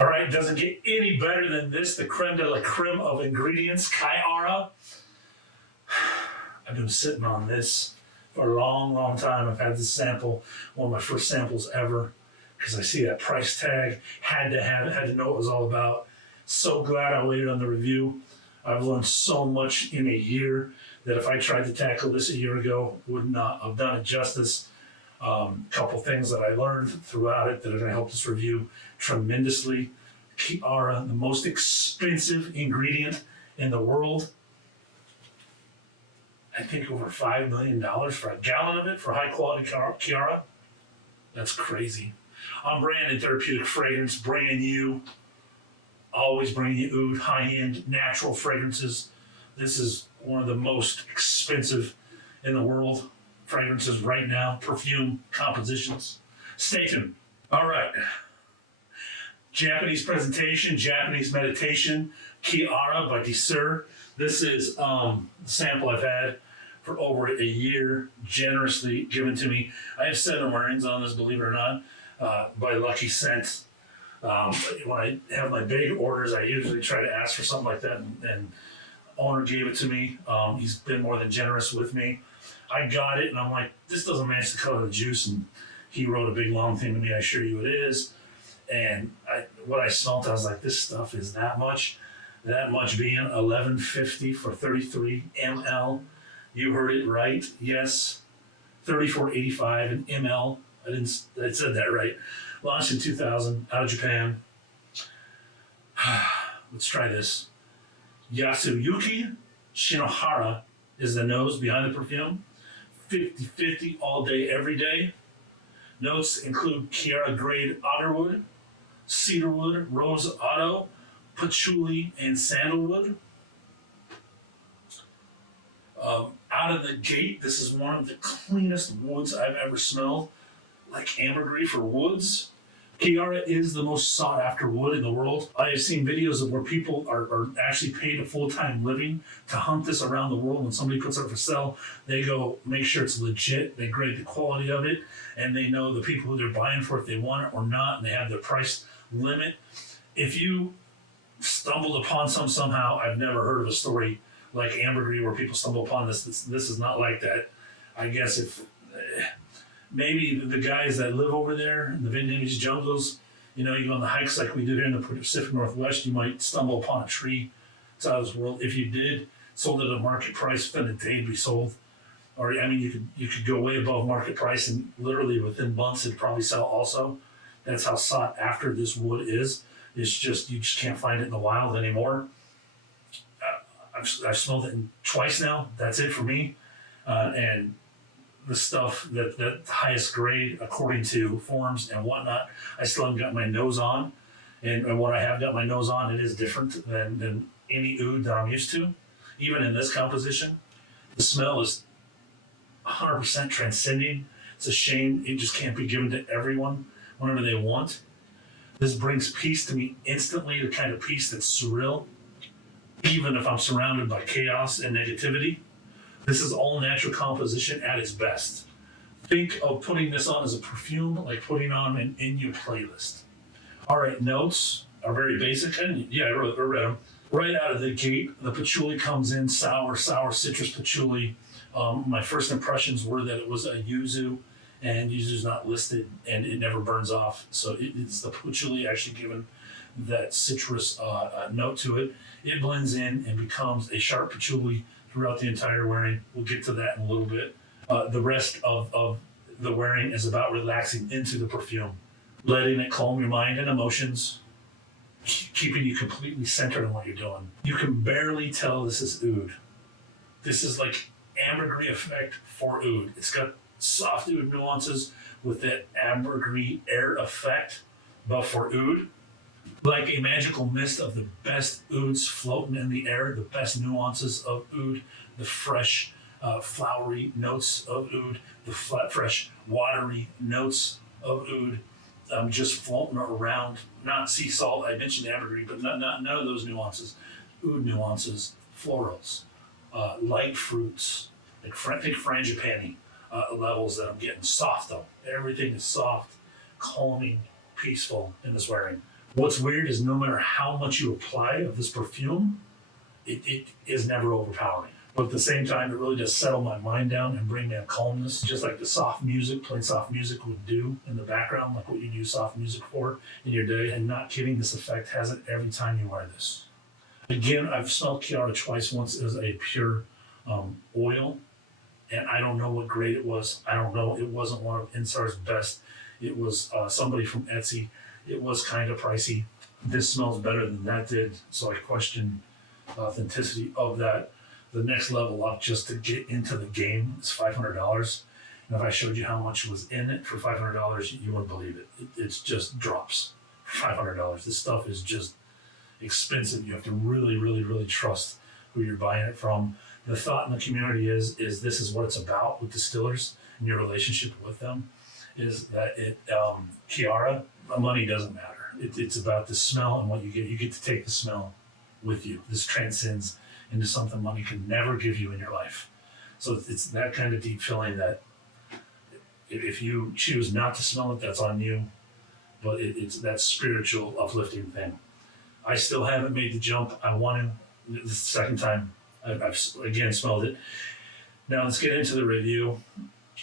All right, doesn't get any better than this. The creme de la creme of ingredients, Kyara. I've been sitting on this for a long, long time. I've had this sample, one of my first samples ever, because I see that price tag. Had to have it, had to know what it was all about. So glad I waited on the review. I've learned so much in a year that if I tried to tackle this a year ago, would not have done it justice. Couple things that I learned throughout it that are going to help this review tremendously. Kyara, the most expensive ingredient in the world. I think over $5 million for a gallon of it for high quality Kyara. That's crazy. On brand and therapeutic fragrance, always bringing you oud, high-end, natural fragrances. This is one of the most expensive in the world fragrances right now. Perfume compositions. Stay tuned. All right. Japanese presentation, Japanese meditation, Kyara by Desir. This is a sample I've had for over a year, generously given to me. I have 7 wearings on this, believe it or not, by Lucky Scent. When I have my big orders, I usually try to ask for something like that, and owner gave it to me. He's been more than generous with me. I got it, and I'm like, this doesn't match the color of the juice, and he wrote a big long thing to me, I assure you it is. And what I smelled, I was like, this stuff is that much being $11.50 for 33 ml. You heard it right, yes, $34.85 an ml. I said that right. Launched in 2000 out of Japan. Let's try this. Yasuyuki Shinohara is the nose behind the perfume. 50-50 all day, every day. Notes include Kyara-grade agarwood, cedarwood, rose otto, patchouli, and sandalwood. Out of the gate, this is one of the cleanest woods I've ever smelled. Like ambergris for woods. Kyara is the most sought after wood in the world. I have seen videos of where people are actually paid a full-time living to hunt this around the world. When somebody puts it up for sale, they go make sure it's legit, they grade the quality of it, and they know the people who they're buying for, if they want it or not, and they have their price limit. If you stumbled upon somehow, I've never heard of a story like ambergris where people stumble upon this. This is not like that. I guess if maybe the guys that live over there in the Vietnamese jungles, you go on the hikes like we do here in the Pacific Northwest, you might stumble upon a tree. It's out of this world. If you did, sold it at a market price, within a day it'd be sold. Or you could go way above market price, and literally within months it'd probably sell also. That's how sought after this wood is. It's just, you just can't find it in the wild anymore. I've smelled it twice now. That's it for me. And the stuff that highest grade according to forms and whatnot, I still haven't got my nose on. And what I have got my nose on, it is different than any oud that I'm used to. Even in this composition, the smell is 100% transcending. It's a shame it just can't be given to everyone whenever they want. This brings peace to me instantly, the kind of peace that's surreal, even if I'm surrounded by chaos and negativity. This is all natural composition at its best. Think of putting this on as a perfume, like putting on an in your playlist. All right, notes are very basic. And yeah, I read them. Right out of the gate, the patchouli comes in, sour citrus patchouli. My first impressions were that it was a yuzu, and yuzu's not listed, and it never burns off. So it's the patchouli actually given that citrus note to it. It blends in and becomes a sharp patchouli throughout the entire wearing. We'll get to that in a little bit. The rest of the wearing is about relaxing into the perfume, letting it calm your mind and emotions, keeping you completely centered on what you're doing. You can barely tell this is oud. This is like ambergris effect for oud. It's got soft oud nuances with that ambergris air effect, but for oud. Like a magical mist of the best ouds floating in the air, the best nuances of oud, the fresh, flowery notes of oud, the fresh, watery notes of oud, just floating around. Not sea salt, I mentioned ambergris, but none of those nuances. Oud nuances, florals, light fruits, like think frangipani levels that I'm getting. Soft though. Everything is soft, calming, peaceful in this wearing. What's weird is no matter how much you apply of this perfume, it is never overpowering. But at the same time, it really does settle my mind down and bring me a calmness, just like the soft music, playing soft music would do in the background, like what you use soft music for in your day. And not kidding, this effect has it every time you wear this. Again, I've smelled Kyara twice. Once as a pure oil, and I don't know what grade it was. I don't know. It wasn't one of Insar's best. It was somebody from Etsy. It was kind of pricey. This smells better than that did, so I question the authenticity of that. The next level up just to get into the game is $500. And if I showed you how much was in it for $500, you wouldn't believe it. It's just drops for $500. This stuff is just expensive. You have to really, really, really trust who you're buying it from. The thought in the community is this is what it's about with distillers and your relationship with them, is that Kyara, money doesn't matter. It's about the smell and what you get. You get to take the smell with you. This transcends into something money can never give you in your life. So it's that kind of deep feeling that if you choose not to smell it, that's on you. But it's that spiritual, uplifting thing. I still haven't made the jump. I want to. This is the second time I've again smelled it. Now let's get into the review.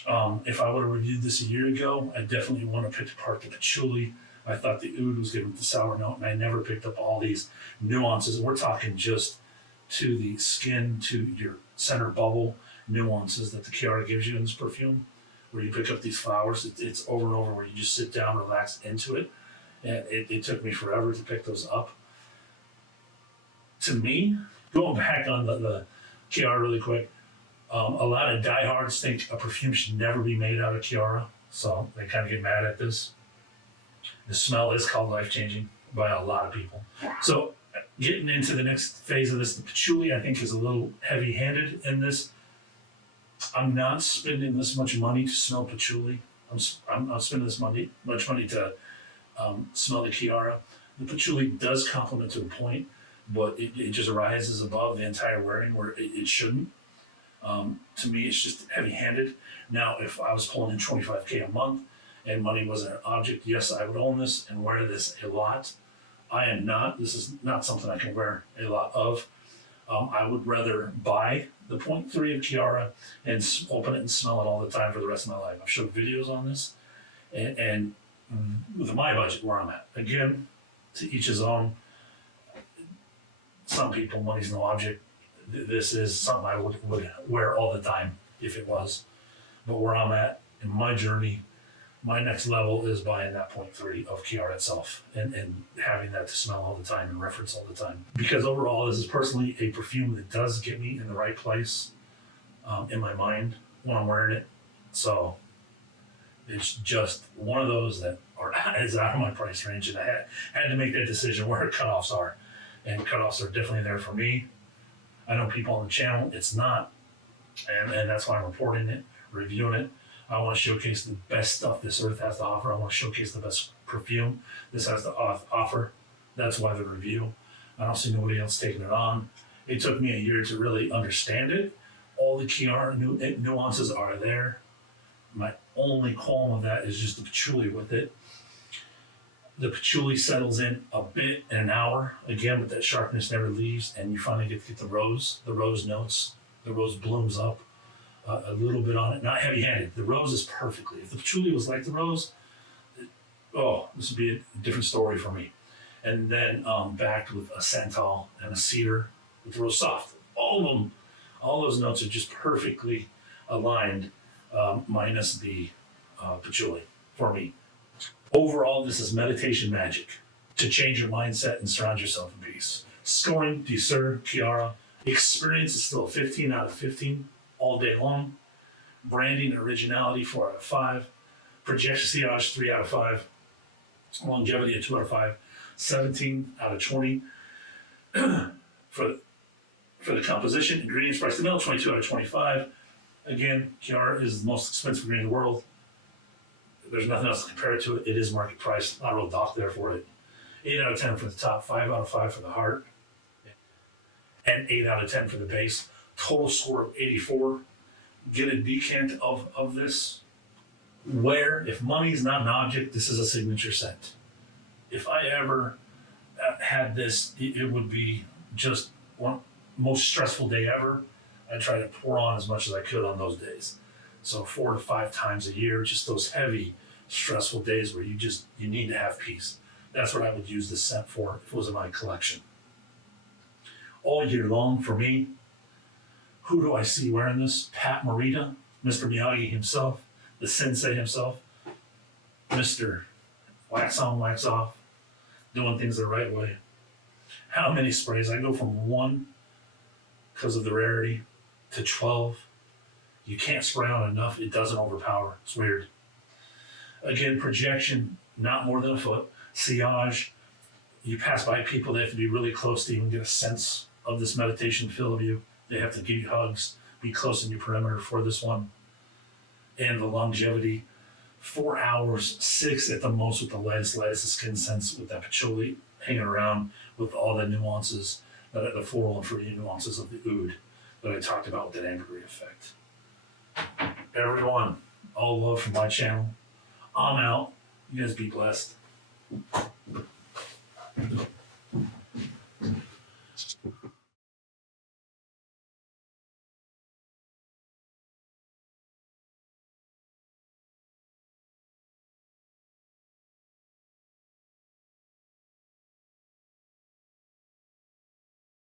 If I would have reviewed this a year ago, I definitely want to pick apart the patchouli. I thought the oud was giving the sour note, and I never picked up all these nuances. We're talking just to the skin, to your center bubble nuances that the Kyara gives you in this perfume, where you pick up these flowers. It's over and over where you just sit down, relax into it. And it took me forever to pick those up. To me, going back on the Kyara really quick, a lot of diehards think a perfume should never be made out of Kyara, so they kind of get mad at this. The smell is called life-changing by a lot of people. So getting into the next phase of this, the patchouli I think is a little heavy-handed in this. I'm not spending this much money to smell patchouli. I'm spending this much money to smell the Kyara. The patchouli does complement to a point, but it just rises above the entire wearing where it shouldn't. To me, it's just heavy-handed. Now, if I was pulling in $25K a month and money wasn't an object, yes, I would own this and wear this a lot. I am not. This is not something I can wear a lot of. I would rather buy the 0.3 of Kyara and open it and smell it all the time for the rest of my life. I've showed videos on this, and with my budget where I'm at. Again, to each his own. Some people, money's no object. This is something I would wear all the time if it was. But where I'm at in my journey, my next level is buying that 0.3 of Kyara itself and having that to smell all the time and reference all the time. Because overall, this is personally a perfume that does get me in the right place in my mind when I'm wearing it. So it's just one of those that is out of my price range, and I had to make that decision where cutoffs are. And cutoffs are definitely there for me. I know people on the channel, it's not. And that's why I'm reporting it, reviewing it. I want to showcase the best stuff this earth has to offer. I want to showcase the best perfume this has to offer. That's why the review. I don't see nobody else taking it on. It took me a year to really understand it. All the Kyara nuances are there. My only qualm of that is just the patchouli with it. The patchouli settles in a bit in an hour, again, but that sharpness never leaves, and you finally get to get the rose notes. The rose blooms up a little bit on it, not heavy-handed. The rose is perfectly. If the patchouli was like the rose, this would be a different story for me. And then backed with a santal and a cedar with the rose soft. All of them, all those notes are just perfectly aligned, minus the patchouli for me. Overall, this is meditation magic to change your mindset and surround yourself in peace. Scoring, Dessert, Kyara. Experience is still a 15 out of 15 all day long. Branding, originality, 4 out of 5. Projection, 3 out of 5. Longevity, a 2 out of 5. 17 out of 20. For the composition, ingredients, price to mill, 22 out of 25. Again, Kyara is the most expensive ingredient in the world. There's nothing else to compare it to. It is market price. Not a real doc there for it. 8 out of 10 for the top, 5 out of 5 for the heart, and 8 out of 10 for the base. Total score of 84. Get a decant of this. Where, if money is not an object, this is a signature scent. If I ever had this, it would be just one most stressful day ever. I try to pour on as much as I could on those days. So 4 to 5 times a year, just those heavy, stressful days where you need to have peace. That's what I would use this scent for if it was in my collection. All year long for me, who do I see wearing this? Pat Morita, Mr. Miyagi himself, the sensei himself, Mr. Wax on, wax off, doing things the right way. How many sprays? I go from 1 because of the rarity to 12. You can't spray on enough, it doesn't overpower. It's weird. Again, projection, not more than a foot. Sillage, you pass by people, they have to be really close to even get a sense of this meditation feel of you. They have to give you hugs, be close in your perimeter for this one. And the longevity, 4 hours, 6 at the most with the lightest of skin scents with that patchouli hanging around with all the nuances, the floral and fruity nuances of the oud that I talked about with that ambergris effect. Everyone, all love from my channel. I'm out. You guys be blessed.